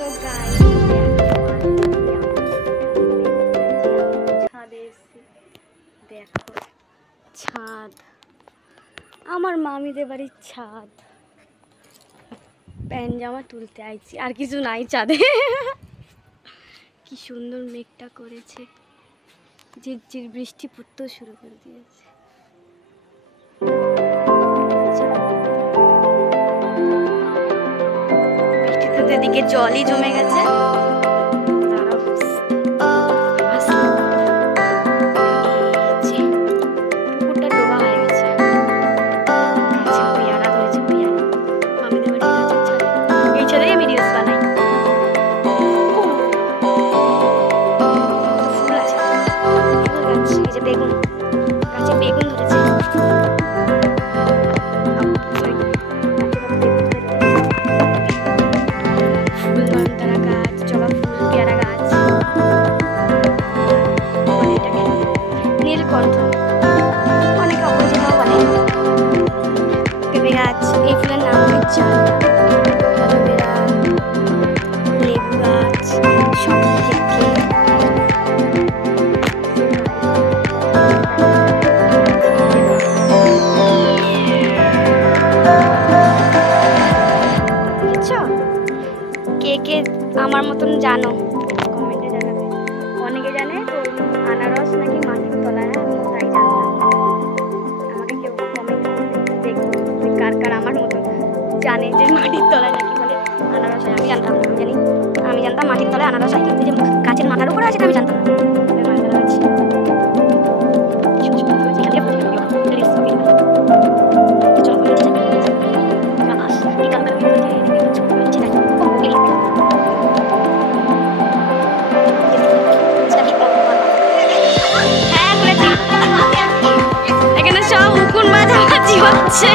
So guys ছাদে এসেছি, দেখো ছাদ, আমার মামিদের বাড়ির ছাদ। প্যান্ট জামা তুলতে আইছি, আর কিছু নাই ছাদে। কি সুন্দর মেঘটা করেছে, ঝিরঝির বৃষ্টি পড়তেও শুরু করে দিয়েছে। বৃষ্টিতে তো এদিকে জলই জমে গেছে। বেগুন গাছে বেগুন ধরেছে, ফুল নয়নতারা গাছ, জবা ফুল, পেয়ারা গাছ, এটাকে নীলকণ্ঠ, অনেকে অপরাজিতাও বলে, পেঁপে গাছ, এই ফুলের নাম হচ্ছে অ্যালোভেরা, লেবু গাছ, সব থেকে কে কে আমার মতন জানো কমেন্টে জানাবে। অনেকে জানে তো আনারস নাকি মাটির তলায়, আমি তাই জানতাম। আমাকে কেউ কমেন্ট দেখবো কার কার আমার মতন জানে যে মাটির তলায় নাকি বলে আনারস হয়। আমি জানতাম না, আমি জানতাম মাটির তলায় আনারস হয়, কিন্তু যে গাছের মাথার উপরে আছে আমি জানতাম না। এখানে সব উকুন বাঁধাবাজি হচ্ছে।